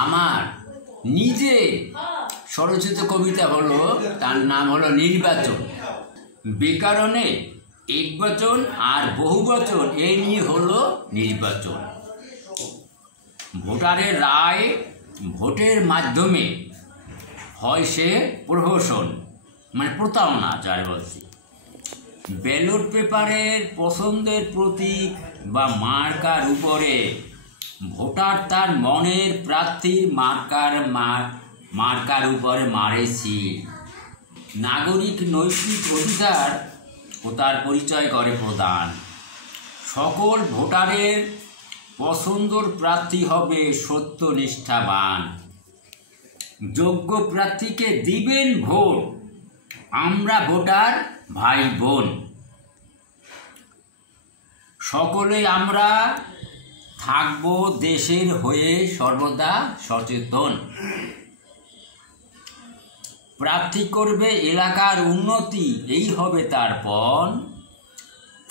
আমার নিজে স্বরচিত কবিতা হলো, তার নাম হলো নির্বাচন। ব্যাকরণে একবচন আর বহুবচন এই নিয়ে হলো নির্বাচন। ভোটারের রায় ভোটের মাধ্যমে হয় সে প্রহসন, মানে প্রতারণা যার বলছি। ব্যালট পেপারের পছন্দের প্রতীক বা মার্কার উপরে ভোটার তার মনের প্রার্থীর মার্কার উপরে মারেছি। নাগরিক নৈতিক অধিকার ও তার পরিচয় করে প্রদান। সকল ভোটারের পছন্দর প্রার্থী হবে সত্যনিষ্ঠাবান। যোগ্য প্রার্থীকে দিবেন ভোট, আমরা ভোটার ভাই বোন। সকলে আমরা থাকব দেশের হয়ে সর্বদা সচেতন। প্রার্থী করবে এলাকার উন্নতি, এই হবে তার পণ।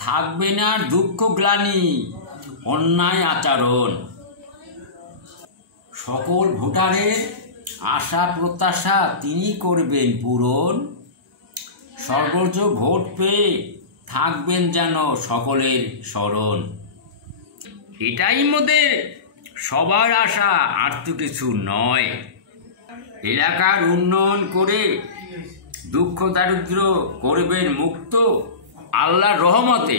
থাকবে না দুঃখ গ্লানি, অন্যায় আচরণ। সকল ভোটারের আশা প্রত্যাশা তিনি করবেন পূরণ। সর্বোচ্চ ভোট পেয়ে থাকবেন যেন সকলের স্মরণ। এটাই মোদের সবার আশা, আর তো কিছু নয়। এলাকার উন্নয়ন করে দুঃখ দারিদ্র করবেন মুক্ত। আল্লাহর রহমতে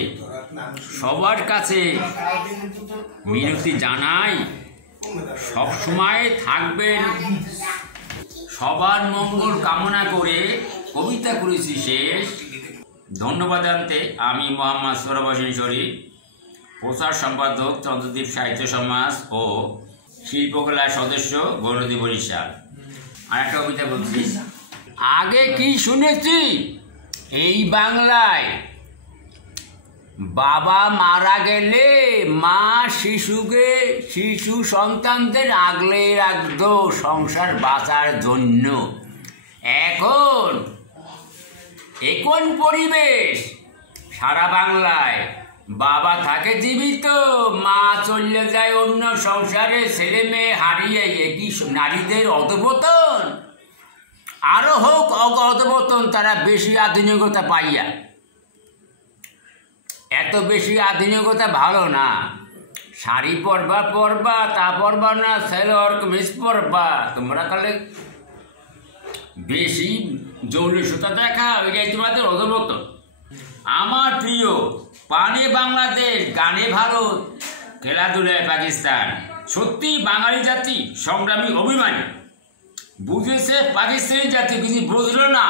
সবার কাছে মিনতি জানাই, সবসময় থাকবেন সবার মঙ্গল কামনা করে কবিতা করেছি শেষ। ধন্যবাদ জানতে আমি মোহাম্মদ সোহরাব হোসেন শরীফ, প্রচার সম্পাদক চন্দ্রদ্বীপ সাহিত্য সমাজ ও শিল্পকলা সদস্য গৌরদী বরিশাল। আর একটা কবিতা বলছি। আগে কি শুনেছি এই বাংলায়, বাবা মারা গেলে মা শিশু সন্তানদের আগলে রাখতো সংসার বাঁচার জন্য। এখন পরিবেশ সারা বাংলায়, বাবা থাকে জীবিত, মা চলে যায় অন্য সংসারে, ছেলে মেয়ে হারিয়ে একই নারীদের অধঃপতন। আরো হোক অধঃপতন তারা বেশি আধুনিকতা পাইয়া। এত বেশি আধুনিকতা ভালো না। শাড়ি পরবা তা পরবা না, সেলোয়ার কামিজ পরবা। তোমরা কালে বেশি জৌলুসতা দেখা, ওইটাই তোমাদের অধঃপতন। আমার প্রিয় পানে বাংলাদেশ, গানে ভারত, খেলাধুলায় পাকিস্তান। সত্যি বাঙালি জাতি সংগ্রামী অভিমানী। বুঝেছে পাকিস্তানি জাতি, কিছু বুঝলো না।